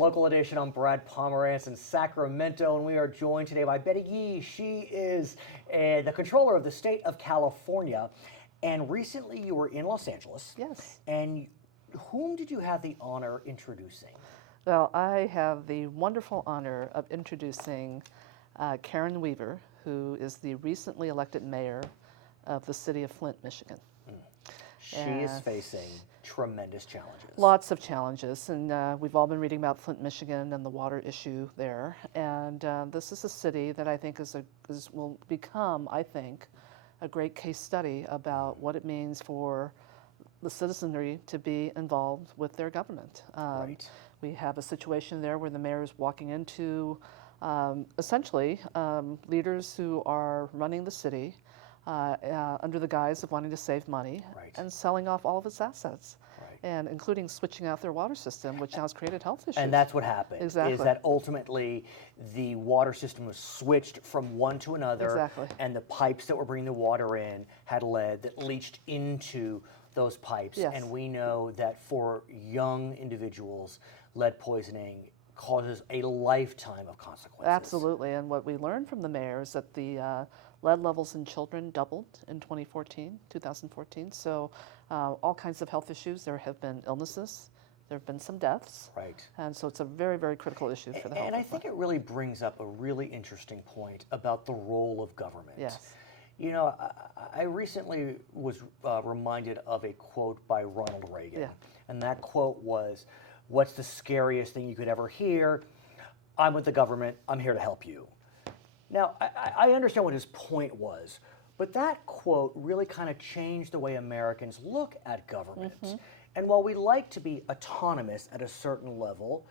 Local Edition. I'm Brad Pomerance in Sacramento, and we are joined today by Betty Yee. She is the controller of the state of California, and recently you were in Los Angeles. Yes. And whom did you have the honor introducing? Well, I have the wonderful honor of introducing Karen Weaver, who is the recently elected mayor of the city of Flint, Michigan. She is facing tremendous challenges. Lots of challenges, and we've all been reading about Flint, Michigan and the water issue there. And this is a city that I think will become, I think, a great case study about what it means for the citizenry to be involved with their government. Right. We have a situation there where the mayor is walking into essentially leaders who are running the city under the guise of wanting to save money, Right. and selling off all of its assets, Right. and including switching out their water system, which now has created health issues. And that's what happened. Exactly. Is that ultimately the water system was switched from one to another. Exactly. And the pipes that were bringing the water in had lead that leached into those pipes. Yes. And we know that for young individuals, lead poisoning causes a lifetime of consequences. Absolutely, and what we learned from the mayor is that the lead levels in children doubled in 2014, so all kinds of health issues. There have been illnesses, there have been some deaths, Right. and so it's a very, very critical issue for the health. And I think it really brings up a really interesting point about the role of government. Yes. You know, I recently was reminded of a quote by Ronald Reagan, Yeah. and that quote was, "What's the scariest thing you could ever hear? I'm with the government, I'm here to help you." Now, I understand what his point was, but that quote really kind of changed the way Americans look at government. Mm-hmm. And while we like to be autonomous at a certain level,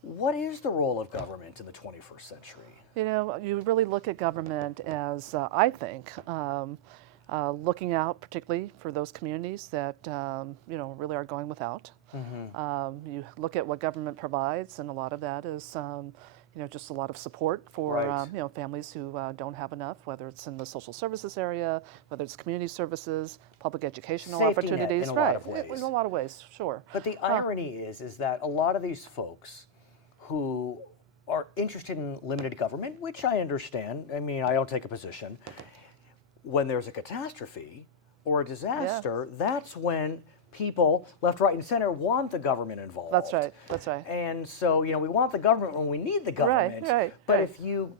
what is the role of government in the 21st century? You know, you really look at government as, I think, looking out particularly for those communities that, really are going without. Mm-hmm. You look at what government provides, and a lot of that is, just a lot of support for, Right. families who don't have enough, whether it's in the social services area, whether it's community services, public educational Safety net opportunities. in a lot of Right, ways. in a lot of ways, sure. But the irony is that a lot of these folks who are interested in limited government, which I understand, I mean, I don't take a position, when there's a catastrophe or a disaster, that's when people, left, right, and center, want the government involved. That's right, that's right. And so, we want the government when we need the government. Right, but right. if you,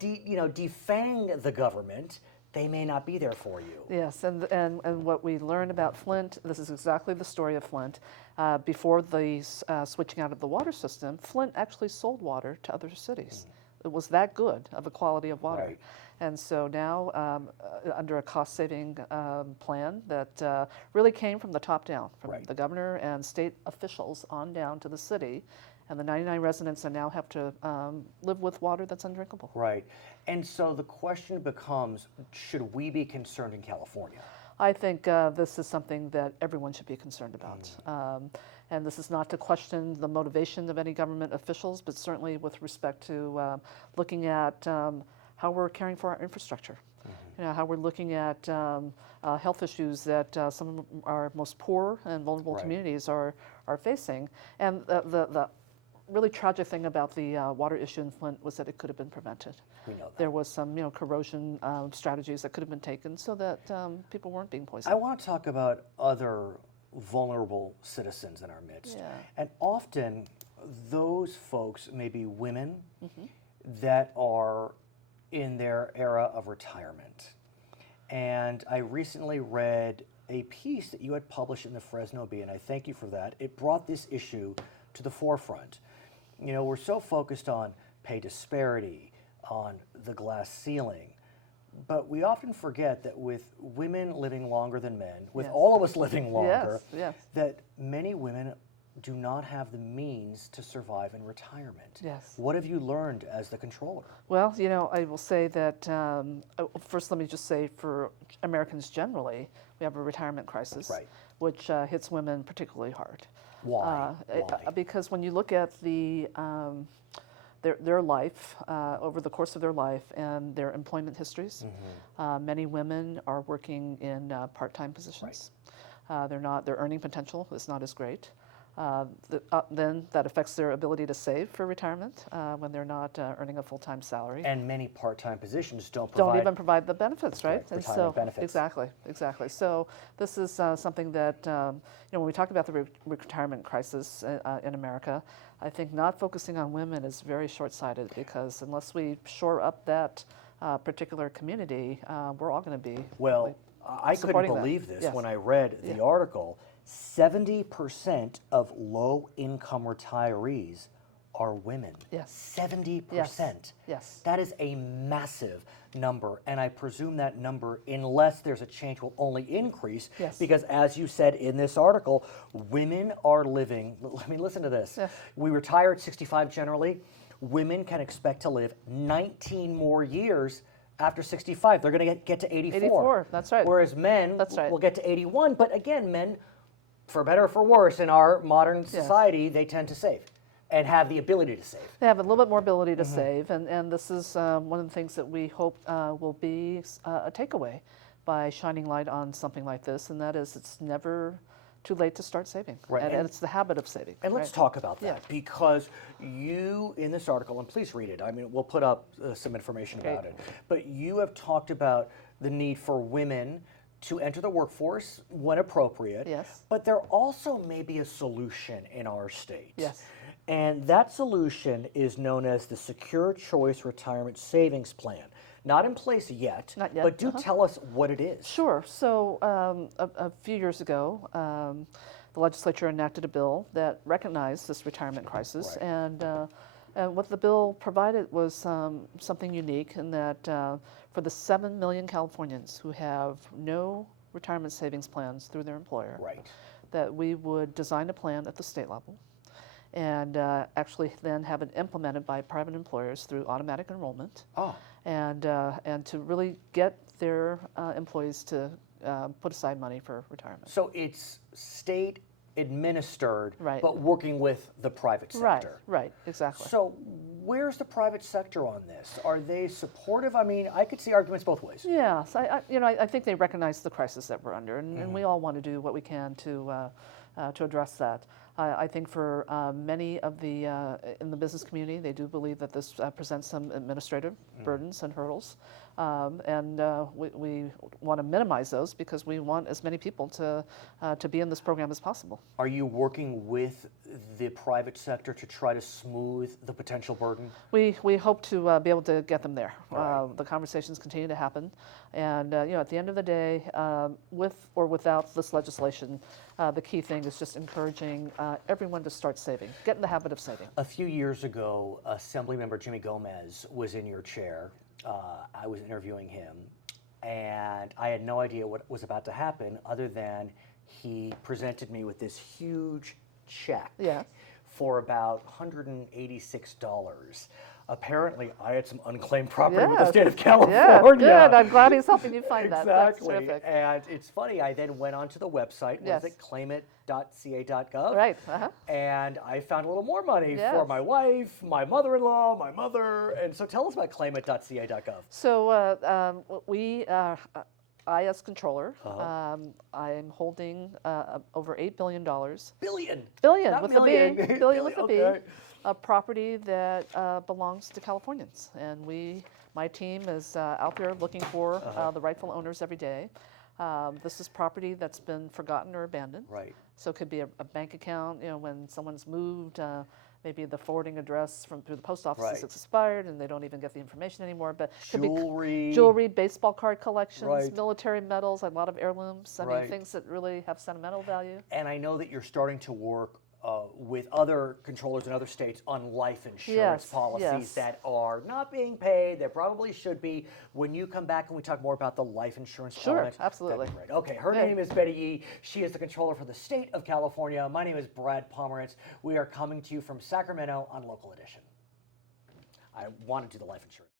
defang the government, they may not be there for you. Yes, and what we learned about Flint, this is exactly the story of Flint. Before the switching out of the water system, Flint actually sold water to other cities. It was that good of a quality of water. Right. And so now, under a cost-saving plan that really came from the top down, from Right. the governor and state officials on down to the city, and the 99 residents that now have to live with water that's undrinkable. Right. And so the question becomes, should we be concerned in California? I think this is something that everyone should be concerned about. And this is not to question the motivation of any government officials, but certainly with respect to looking at how we're caring for our infrastructure. How we're looking at health issues that some of our most poor and vulnerable Right. communities are facing. And the really tragic thing about the water issue in Flint was that it could have been prevented. We know that. There was some, corrosion strategies that could have been taken so that people weren't being I poisoned. want to talk about other vulnerable citizens in our midst. Yeah. And often those folks may be women that are in their era of retirement. And I recently read a piece that you had published in the Fresno Bee, and I thank you for that. It brought this issue to the forefront. We're so focused on pay disparity, on the glass ceiling, but we often forget that with women living longer than men, with Yes. all of us living longer, Yes. that many women do not have the means to survive in retirement. Yes. What have you learned as the controller? Well, I will say that, first let me just say for Americans generally, we have a retirement crisis, Right. which hits women particularly hard. Why? Why? Because when you look at their life, over the course of their life and their employment histories, many women are working in part-time positions. Their earning potential is not as great. then that affects their ability to save for retirement when they're not earning a full-time salary. And many part-time positions don't Even provide the benefits, right? And retirement benefits. Exactly. So this is something that, when we talk about the retirement crisis in America, I think not focusing on women is very short-sighted, because unless we shore up that particular community, we're all going to be I couldn't believe this when I read the article. 70% of low-income retirees are women. Yes. 70%. Yes. That is a massive number, and I presume that number, unless there's a change, will only increase. Yes. Because as you said in this article, women are living, I mean, listen to this. Yes. We retire at 65 generally. Women can expect to live 19 more years after 65. They're going to get to 84. 84, that's right. Whereas men will get to 81. But again, men, for better or for worse, in our modern society, they tend to save and have the ability to save. They have a little bit more ability to save, and this is one of the things that we hope will be a takeaway by shining light on something like this, and that is it's never too late to start saving, and it's the habit of saving. And let's talk about that, because you, in this article, and please read it, I mean, we'll put up some information about it, but you have talked about the need for women to enter the workforce when appropriate, but there also may be a solution in our state. Yes. And that solution is known as the Secure Choice Retirement Savings Plan. Not in place yet, but do tell us what it is. Sure. So a few years ago, the legislature enacted a bill that recognized this retirement crisis, and what the bill provided was something unique in that for the 7 million Californians who have no retirement savings plans through their employer, that we would design a plan at the state level and actually then have it implemented by private employers through automatic enrollment, and to really get their employees to put aside money for retirement. So it's state administered, but working with the private sector. Right, exactly. So where's the private sector on this? Are they supportive? I mean, I could see arguments both ways. Yes, I think they recognize the crisis that we're under, and we all want to do what we can to address that. I think for many of the in the business community, they do believe that this presents some administrative burdens and hurdles, and we want to minimize those because we want as many people to be in this program as possible. Are you working with the private sector to try to smooth the potential burden? We hope to be able to get them there. The conversations continue to happen, and at the end of the day, with or without this legislation, the key thing is just encouraging everyone to start saving, get in the habit of saving. A few years ago, Assemblymember Jimmy Gomez was in your chair. I was interviewing him, and I had no idea what was about to happen other than he presented me with this huge check for about $186. Apparently, I had some unclaimed property with the state of California. Yeah, good. I'm glad he's helping you find that. Exactly. That's terrific. And it's funny, I then went onto the website, what is it, Claimit.ca.gov. Right. And I found a little more money for my wife, my mother-in-law, my mother. And so tell us about Claimit.ca.gov. So I, as controller, I'm holding over $8 billion. Billion Not with million. a B. Billion with a B. A property that belongs to Californians, and my team is out there looking for the rightful owners every day. This is property that's been forgotten or abandoned. Right. So it could be a bank account. When someone's moved, maybe the forwarding address through the post office is expired, and they don't even get the information anymore. But jewelry, baseball card collections, military medals, a lot of heirlooms. I mean, things that really have sentimental value. And I know that you're starting to work with other controllers in other states on life insurance policies that are not being paid. There probably should be. When you come back and we talk more about the life insurance element, absolutely. that'd be great. Okay, her name is Betty Yee. She is the controller for the state of California. My name is Brad Pomerance. We are coming to you from Sacramento on Local Edition. I want to do the life insurance.